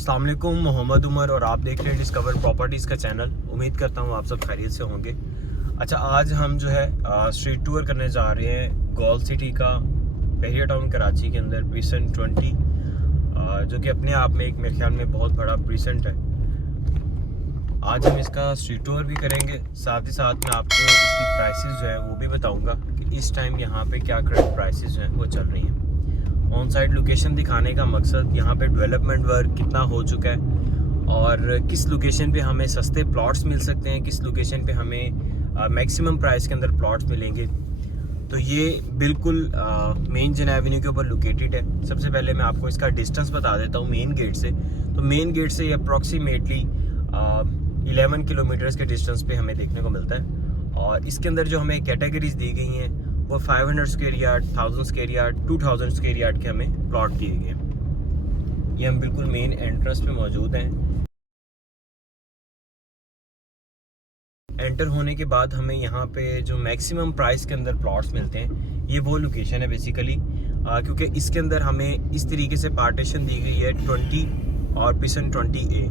अस्सलाम वालेकुम, मोहम्मद उमर और आप देख रहे हैं डिस्कवर प्रॉपर्टीज़ का चैनल। उम्मीद करता हूँ आप सब खैरियत से होंगे। अच्छा, आज हम जो है स्ट्रीट टूर करने जा रहे हैं गोल्ड सिटी का, बहरिया टाउन कराची के अंदर प्रीसेंट 20, जो कि अपने आप में एक मेरे ख्याल में बहुत बड़ा प्रीसेंट है। आज हम इसका स्ट्रीट टूर भी करेंगे, साथ ही साथ मैं आपको इसकी प्राइसेस जो है वो भी बताऊँगा कि इस टाइम यहाँ पर क्या करंट प्राइसेस जो हैं वो चल रही हैं। ऑन साइड लोकेशन दिखाने का मकसद यहाँ पे डेवलपमेंट वर्क कितना हो चुका है और किस लोकेशन पे हमें सस्ते प्लॉट्स मिल सकते हैं, किस लोकेशन पे हमें मैक्सिमम प्राइस के अंदर प्लॉट्स मिलेंगे। तो ये बिल्कुल मेन जन एवेन्यू के ऊपर लोकेटेड है। सबसे पहले मैं आपको इसका डिस्टेंस बता देता हूँ मेन गेट से। तो मेन गेट से ये अप्रॉक्सीमेटली 11 किलोमीटर्स के डिस्टेंस पे हमें देखने को मिलता है। और इसके अंदर जो हमें कैटेगरीज दी गई हैं वो 500 square yard, 1000 square yard, 2000 square yard के हमें प्लॉट दिए गए। ये हम बिल्कुल मेन एंट्रेंस पे मौजूद हैं। एंटर होने के बाद हमें यहाँ पे जो मैक्सिमम प्राइस के अंदर प्लॉट्स मिलते हैं ये वो लोकेशन है बेसिकली, क्योंकि इसके अंदर हमें इस तरीके से पार्टीशन दी गई है 20 और प्रीसेंट 20A।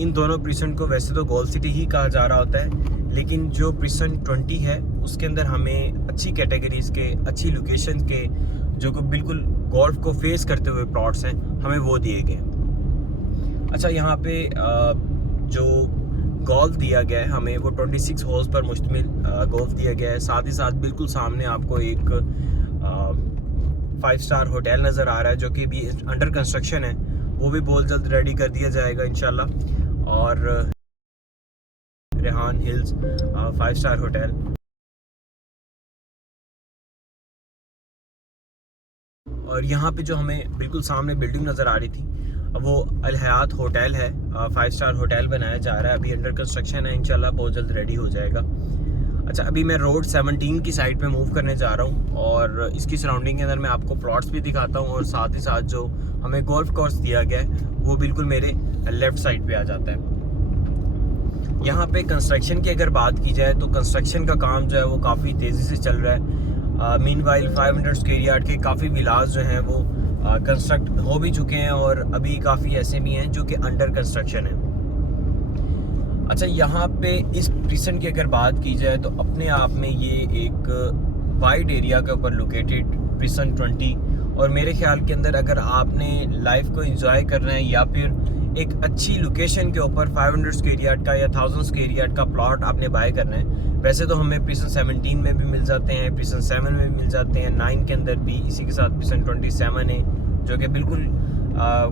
इन दोनों प्रीसेंट को वैसे तो गोल्ड सिटी ही कहा जा रहा होता है, लेकिन जो प्रीसेंट 20 है उसके अंदर हमें अच्छी कैटेगरीज के, अच्छी लोकेशन के, जो को बिल्कुल गोल्फ को फेस करते हुए प्लॉट्स हैं, हमें वो दिए गए। अच्छा, यहाँ पे जो गोल्फ दिया गया है हमें वो 26 होल्स पर मुश्तमिल गोल्फ दिया गया है। साथ ही साथ बिल्कुल सामने आपको एक 5 स्टार होटल नज़र आ रहा है जो कि भी अंडर कंस्ट्रक्शन है, वो भी बहुत जल्द रेडी कर दिया जाएगा इंशाल्लाह। और रेहान हिल्स 5 स्टार होटल, और यहाँ पे जो हमें बिल्कुल सामने बिल्डिंग नज़र आ रही थी वो अल हयात होटल है। 5 स्टार होटल बनाया जा रहा है, अभी अंडर कंस्ट्रक्शन है, इंशाल्लाह बहुत जल्द रेडी हो जाएगा। अच्छा, अभी मैं रोड 17 की साइड पे मूव करने जा रहा हूँ और इसकी सराउंडिंग के अंदर मैं आपको प्लॉट्स भी दिखाता हूँ और साथ ही साथ जो हमें गोल्फ कोर्स दिया गया है वो बिल्कुल मेरे लेफ़्ट साइड पे आ जाता है। यहाँ पे कंस्ट्रक्शन की अगर बात की जाए तो कंस्ट्रक्शन का काम जो है वो काफ़ी तेज़ी से चल रहा है। मीनवाइल 500 स्क्वायर यार्ड के काफ़ी विलास जो हैं वो कंस्ट्रक्ट हो भी चुके हैं और अभी काफ़ी ऐसे भी हैं जो कि अंडर कंस्ट्रक्शन है। अच्छा, यहाँ पे इस प्रीसेंट की अगर बात की जाए तो अपने आप में ये एक वाइड एरिया के ऊपर लोकेटेड प्रीसेंट 20, और मेरे ख्याल के अंदर अगर आपने लाइफ को एंजॉय करना है या फिर एक अच्छी लोकेशन के ऊपर 500 स्क्वायर यार्ड का या 1000 स्क्वायर यार्ड का प्लॉट आपने बाय करना है, वैसे तो हमें प्रीसेंट 17 में भी मिल जाते हैं, प्रीसेंट 7 में भी मिल जाते हैं, 9 के अंदर भी, इसी के साथ प्रीसेंट 27 है जो कि बिल्कुल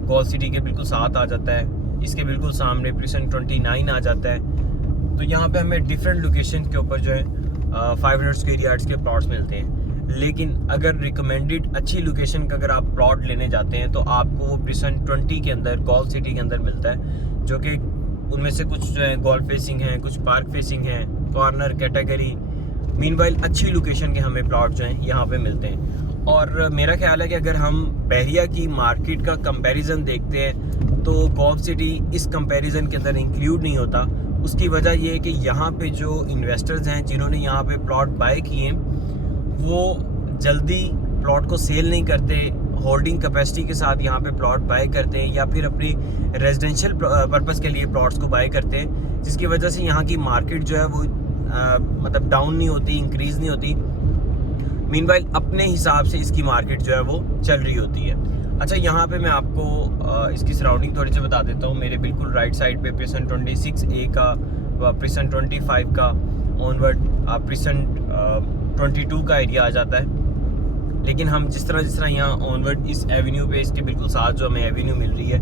गोल्ड सिटी के बिल्कुल साथ आ जाता है। इसके बिल्कुल सामने प्रीसेंट 29 आ जाता है। तो यहाँ पे हमें डिफरेंट लोकेशन के ऊपर जो है 500 स्क्वायर यार्ड्स के प्लॉट्स मिलते हैं। लेकिन अगर रिकमेंडेड अच्छी लोकेशन का अगर आप प्लॉट लेने जाते हैं तो आपको वो प्रीसेंट 20 के अंदर गोल्ड सिटी के अंदर मिलता है, जो कि उनमें से कुछ जो है गोल्फ फेसिंग हैं, कुछ पार्क फेसिंग हैं, कॉर्नर कैटेगरी। मीनवाइल अच्छी लोकेशन के हमें प्लॉट जो हैं यहाँ पे मिलते हैं। और मेरा ख्याल है कि अगर हम बहरिया की मार्केट का कंपैरिजन देखते हैं तो गोल्फ सिटी इस कंपैरिजन के अंदर इंक्लूड नहीं होता। उसकी वजह ये है कि यहाँ पे जो इन्वेस्टर्स हैं जिन्होंने यहाँ पे प्लॉट बाय किए हैं वो जल्दी प्लॉट को सेल नहीं करते, होल्डिंग कैपेसिटी के साथ यहाँ पे प्लॉट बाय करते हैं या फिर अपनी रेजिडेंशियल पर्पस के लिए प्लॉट्स को बाय करते हैं, जिसकी वजह से यहाँ की मार्केट जो है वो मतलब डाउन नहीं होती, इंक्रीज़ नहीं होती। मीनवाइल अपने हिसाब से इसकी मार्केट जो है वो चल रही होती है। अच्छा, यहाँ पे मैं आपको इसकी सराउंडिंग थोड़ी सी बता देता हूँ। मेरे बिल्कुल राइट साइड पे प्रीसेंट 26A का, प्रीसेंट 25 का ऑनवर्ड प्रीसेंट 22 का एरिया आ जाता है। लेकिन हम जिस तरह यहाँ ऑनवर्ड इस एवेन्यू पे, इसके बिल्कुल साथ जो हमें एवेन्यू मिल रही है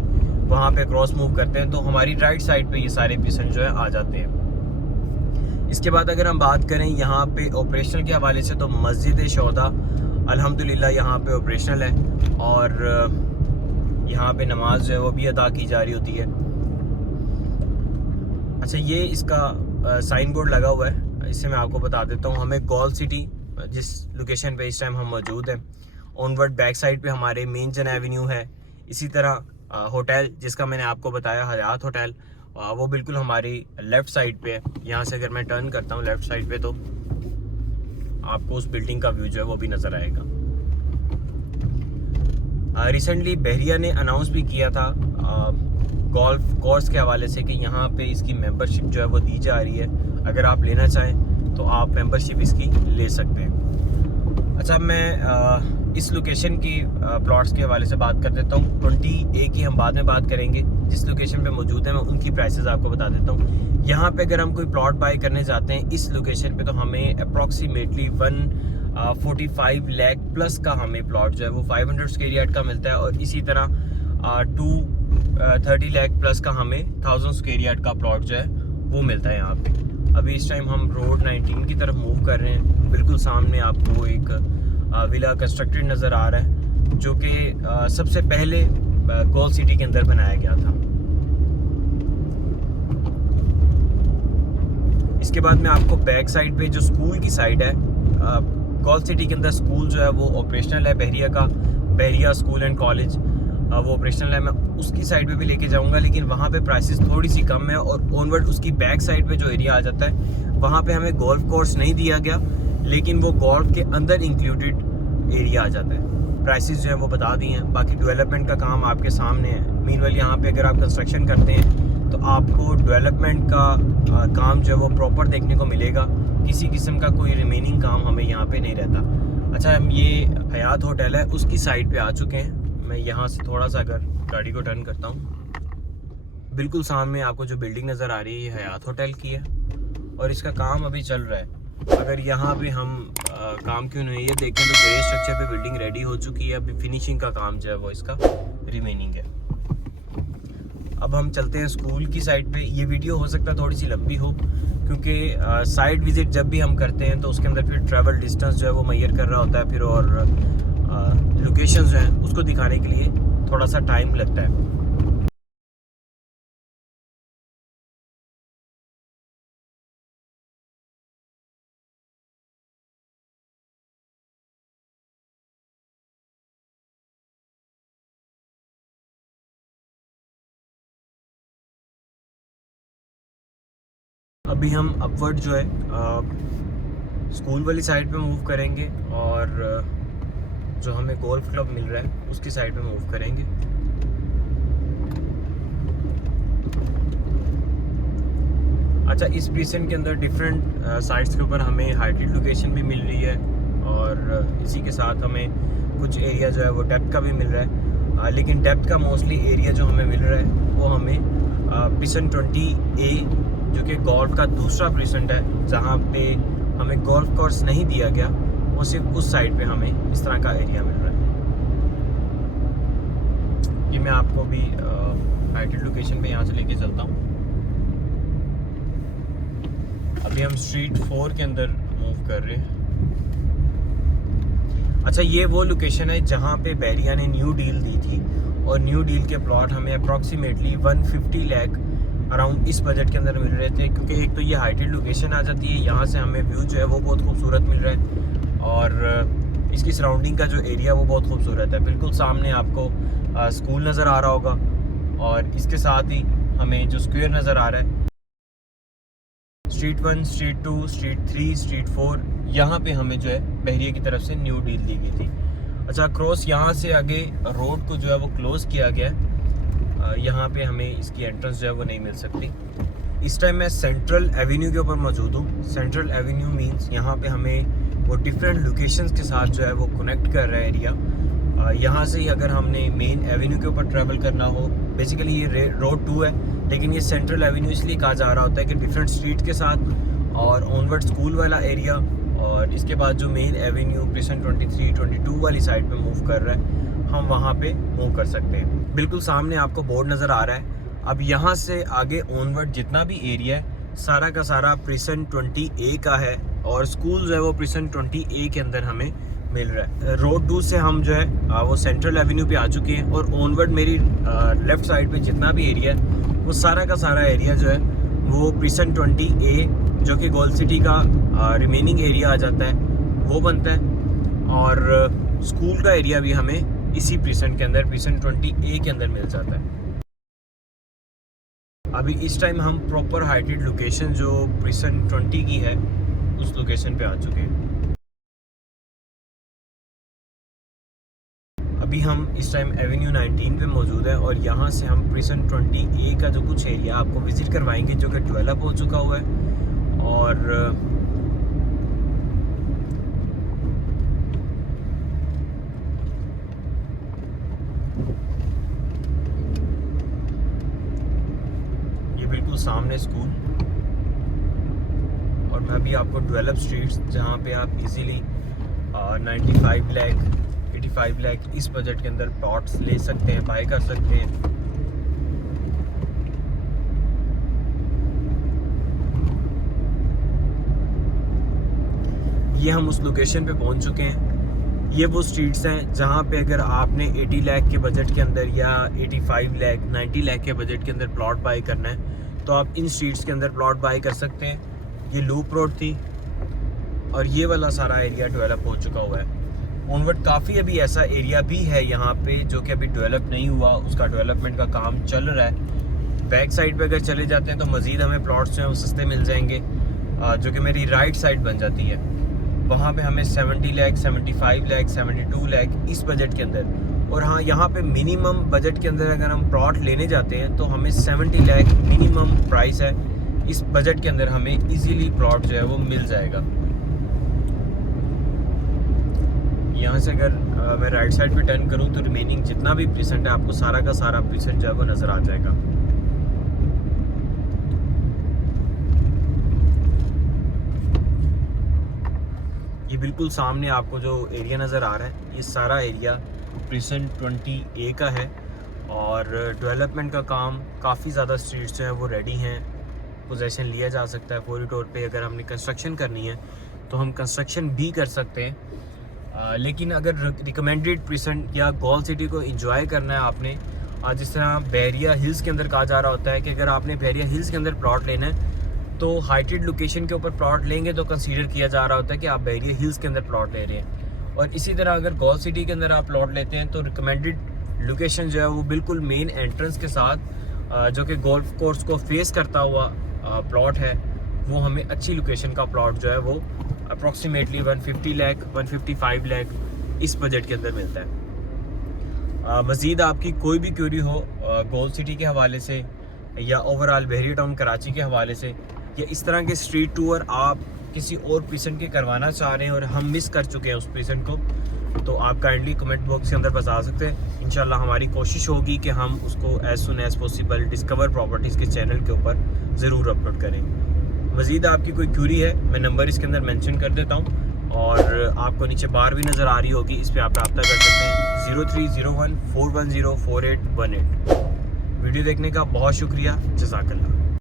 वहाँ पे क्रॉस मूव करते हैं तो हमारी राइट साइड पे ये सारे प्रीसेंट जो है आ जाते हैं। इसके बाद अगर हम बात करें यहाँ पे ऑपरेशनल के हवाले से तो मस्जिद शोहदा अल्हम्दुलिल्लाह यहाँ पे ऑपरेशनल है और यहाँ पे नमाज जो है वो भी अदा की जा रही होती है। अच्छा, ये इसका साइन बोर्ड लगा हुआ है, इससे मैं आपको बता देता हूँ। हमें गोल्ड सिटी जिस लोकेशन पे इस टाइम हम मौजूद हैं, ऑनवर्ड बैक साइड पे हमारे मेन जन एवेन्यू है। इसी तरह होटल जिसका मैंने आपको बताया हयात होटल, वो बिल्कुल हमारी लेफ़्ट साइड पे है। यहाँ से अगर मैं टर्न करता हूँ लेफ़्ट साइड पे तो आपको उस बिल्डिंग का व्यू जो है वो भी नज़र आएगा। रिसेंटली बहरिया ने अनाउंस भी किया था गोल्फ कोर्स के हवाले से कि यहाँ पे इसकी मेंबरशिप जो है वो दी जा रही है। अगर आप लेना चाहें तो आप मेंबरशिप इसकी ले सकते हैं। अच्छा, मैं इस लोकेशन की प्लॉट्स के हवाले से बात कर देता हूँ। 20A की हम बाद में बात करेंगे। जिस लोकेशन पे मौजूद है मैं उनकी प्राइसेस आपको बता देता हूँ। यहाँ पे अगर हम कोई प्लॉट बाय करने जाते हैं इस लोकेशन पे तो हमें अप्रॉक्सीमेटली 145 लाख प्लस का हमें प्लॉट जो है वो 500 स्क्वायर यार्ड का मिलता है, और इसी तरह 230 लाख प्लस का हमें 1000 स्क्वायर यार्ड का प्लॉट जो है वो मिलता है यहाँ पे। अभी इस टाइम हम रोड 19 की तरफ मूव कर रहे हैं। बिल्कुल सामने आपको एक विला कंस्ट्रक्टेड नज़र आ रहा है जो कि सबसे पहले गोल सिटी के अंदर बनाया गया था। इसके बाद में आपको बैक साइड पे जो स्कूल की साइड है, गोल सिटी के अंदर स्कूल जो है वो ऑपरेशनल है, बहरिया का बहरिया स्कूल एंड कॉलेज वो ऑपरेशनल है। मैं उसकी साइड पे भी लेके जाऊंगा, लेकिन वहाँ पे प्राइसेस थोड़ी सी कम है। और ऑनवर्ड उसकी बैक साइड पे जो एरिया आ जाता है वहाँ पे हमें गोल्फ कोर्स नहीं दिया गया, लेकिन वो गोल्फ के अंदर इंक्लूडेड एरिया आ जाता है। प्राइसेस जो है वो बता दी हैं। बाकी डेवलपमेंट का काम आपके सामने है। मीनवेल यहाँ पे अगर आप कंस्ट्रक्शन करते हैं तो आपको डेवलपमेंट का काम जो है वो प्रॉपर देखने को मिलेगा। किसी किस्म का कोई रिमेनिंग काम हमें यहाँ पे नहीं रहता। अच्छा, हम ये हयात होटल है उसकी साइड पे आ चुके हैं। मैं यहाँ से थोड़ा सा अगर गाड़ी को टर्न करता हूँ, बिल्कुल सामने आपको जो बिल्डिंग नज़र आ रही है ये हयात होटल की है और इसका काम अभी चल रहा है। अगर यहाँ पे हम काम क्यों नहीं, ये देखें तो ग्रे स्ट्रक्चर पे बिल्डिंग रेडी हो चुकी है। अभी फिनिशिंग का काम जो है वो इसका रिमेनिंग है। अब हम चलते हैं स्कूल की साइड पे। ये वीडियो हो सकता है थोड़ी सी लंबी हो, क्योंकि साइट विजिट जब भी हम करते हैं तो उसके अंदर फिर ट्रैवल डिस्टेंस जो है वो मेजर कर रहा होता है फिर, और लोकेशंस जो हैं उसको दिखाने के लिए थोड़ा सा टाइम लगता है। अभी हम अपवर्ड जो है स्कूल वाली साइड पे मूव करेंगे और जो हमें गोल्फ क्लब मिल रहा है उसकी साइड पे मूव करेंगे। अच्छा, इस प्रीसेंट के अंदर डिफरेंट साइट्स के ऊपर हमें हाइटेड लोकेशन भी मिल रही है, और इसी के साथ हमें कुछ एरिया जो है वो डेप्थ का भी मिल रहा है। लेकिन डेप्थ का मोस्टली एरिया जो हमें मिल रहा है वो हमें प्रीसेंट 20A जो कि गोल्फ का दूसरा प्रीसेंट है, जहाँ पे हमें गोल्फ कोर्स नहीं दिया गया, वो सिर्फ उस साइड पे हमें इस तरह का एरिया मिल रहा है। ये मैं आपको भी हाइटेड लोकेशन पे यहाँ से लेके चलता हूँ। अभी हम स्ट्रीट 4 के अंदर मूव कर रहे हैं। अच्छा, ये वो लोकेशन है जहाँ पे बहरिया ने न्यू डील दी थी, और न्यू डील के प्लॉट हमें अप्रॉक्सीमेटली 150 लाख अराउंड इस बजट के अंदर मिल रहे थे। क्योंकि एक तो ये हाइटेड लोकेशन आ जाती है, यहाँ से हमें व्यू जो है वो बहुत खूबसूरत मिल रहा है, और इसकी सराउंडिंग का जो एरिया वो बहुत खूबसूरत है। बिल्कुल सामने आपको स्कूल नज़र आ रहा होगा, और इसके साथ ही हमें जो स्क्वायर नज़र आ रहा है, स्ट्रीट 1, स्ट्रीट 2, स्ट्रीट 3, स्ट्रीट 4, यहाँ पे हमें जो है बहरिया की तरफ से न्यू डील दी गई थी। अच्छा, क्रॉस यहाँ से आगे रोड को जो है वो क्लोज़ किया गया है। यहाँ पे हमें इसकी एंट्रेंस जो है वो नहीं मिल सकती। इस टाइम मैं सेंट्रल एवेन्यू के ऊपर मौजूद हूँ। सेंट्रल एवेन्यू मींस यहाँ पे हमें वो डिफरेंट लोकेशंस के साथ जो है वो कनेक्ट कर रहा है एरिया। यहाँ से ही अगर हमने मेन एवेन्यू के ऊपर ट्रैवल करना हो, बेसिकली ये रोड 2 है, लेकिन ये सेंट्रल एवेन्यू इसलिए कहा जा रहा होता है कि डिफरेंट स्ट्रीट के साथ और ऑनवर्ड स्कूल वाला एरिया, और इसके बाद जो मेन एवेन्यू प्रीसेंट 23, 22 वाली साइड पे मूव कर रहा है, हम वहाँ पे मूव कर सकते हैं। बिल्कुल सामने आपको बोर्ड नज़र आ रहा है। अब यहाँ से आगे ऑनवर्ड जितना भी एरिया है सारा का सारा प्रीसेंट 20A का है, और स्कूल जो है वो प्रीसेंट 20A के अंदर हमें मिल रहा है। रोड 2 से हम जो है वो सेंट्रल एवेन्यू पे आ चुके हैं, और ऑनवर्ड मेरी लेफ़्ट साइड पे जितना भी एरिया है वो सारा का सारा एरिया जो है वो प्रीसेंट 20A जो कि गोल्ड सिटी का रिमेनिंग एरिया आ जाता है वो बनता है, और स्कूल का एरिया भी हमें इसी प्रीसेंट के अंदर प्रीसेंट 20A के अंदर मिल जाता है। अभी इस टाइम हम प्रॉपर हाइटेड लोकेशन जो प्रीसेंट 20 की है उस लोकेशन पे आ चुके हैं। अभी हम इस टाइम एवेन्यू 19 पे मौजूद है और यहाँ से हम प्रिसन 20A का जो कुछ एरिया आपको विज़िट करवाएंगे जो कि डेवलप हो चुका हुआ है। और ये बिल्कुल सामने स्कूल, और मैं अभी आपको डेवलप स्ट्रीट्स जहाँ पे आप इजीली 95 लाख 85 लाख इस बजट के अंदर प्लॉट्स ले सकते हैं, बाय कर सकते हैं। ये हम उस लोकेशन पे पहुंच चुके हैं। ये वो स्ट्रीट्स हैं जहाँ पे अगर आपने 80 लाख के बजट के अंदर या 85 लाख 90 लाख के बजट के अंदर प्लॉट बाय करना है तो आप इन स्ट्रीट्स के अंदर प्लॉट बाय कर सकते हैं। ये लूप रोड थी और ये वाला सारा एरिया डेवलप हो चुका हुआ है। ऑनवर्ड काफ़ी अभी ऐसा एरिया भी है यहाँ पे जो कि अभी डेवलप नहीं हुआ, उसका डेवलपमेंट का काम चल रहा है। बैक साइड पे अगर चले जाते हैं तो मज़ीद हमें प्लॉट्स जो हैं वो सस्ते मिल जाएंगे, जो कि मेरी राइट साइड बन जाती है। वहाँ पे हमें 70 लाख 75 लाख 72 लाख इस बजट के अंदर, और हाँ यहाँ पे मिनिमम बजट के अंदर अगर हम प्लॉट लेने जाते हैं तो हमें 70 लाख मिनिमम प्राइस है। इस बजट के अंदर हमें इजीली प्लॉट जो है वो मिल जाएगा। यहाँ से अगर मैं राइट साइड पे टर्न करूँ तो रिमेनिंग जितना भी प्रीसेंट है आपको सारा का सारा प्रीसेंट जो है वो नज़र आ जाएगा। ये बिल्कुल सामने आपको जो एरिया नज़र आ रहा है ये सारा एरिया प्रीसेंट 20A का है और डेवलपमेंट का काम काफ़ी ज़्यादा स्ट्रीट्स जो है वो रेडी हैं, पोजेसन लिया जा सकता है। फौरी तौर पे अगर हमने कंस्ट्रक्शन करनी है तो हम कंस्ट्रक्शन भी कर सकते हैं। लेकिन अगर रिकमेंडेड प्रीसेंट या गोल सिटी को एंजॉय करना है आपने, जिस तरह बैरिया हिल्स के अंदर कहा जा रहा होता है कि अगर आपने बैरिया हिल्स के अंदर प्लॉट लेना है तो हाइटेड लोकेशन के ऊपर प्लॉट लेंगे तो कंसीडर किया जा रहा होता है कि आप बैरिया हिल्स के अंदर प्लॉट ले रहे हैं। और इसी तरह अगर गोल सिटी के अंदर आप प्लॉट लेते हैं तो रिकमेंडेड लोकेशन जो है वो बिल्कुल मेन एंट्रेंस के साथ, जो कि गोल्फ कोर्स को फेस करता हुआ प्लॉट है, वो हमें अच्छी लोकेशन का प्लॉट जो है वो अप्रॉक्सीमेटली 150 लाख 155 लाख इस बजट के अंदर मिलता है। मज़ीद आपकी कोई भी क्वेरी हो गोल सिटी के हवाले से या ओवरऑल बहरिया टाउन कराची के हवाले से, या इस तरह के स्ट्रीट टूर आप किसी और प्रीसेंट के करवाना चाह रहे हैं और हम मिस कर चुके हैं उस प्रीसेंट को, तो आप काइंडली कमेंट बॉक्स के अंदर बता सकते हैं। इंशाल्लाह हमारी कोशिश होगी कि हम उसको as soon as possible discover properties के चैनल के ऊपर ज़रूर अपलोड करेंगे। मज़ीद आपकी कोई क्यूरी है मैं नंबर इसके अंदर मेंशन कर देता हूँ और आपको नीचे बार भी नज़र आ रही होगी, इस पर आप रब्ता कर सकते हैं 0301 410 4818। वीडियो देखने का बहुत शुक्रिया, जज़ाकल्लाह।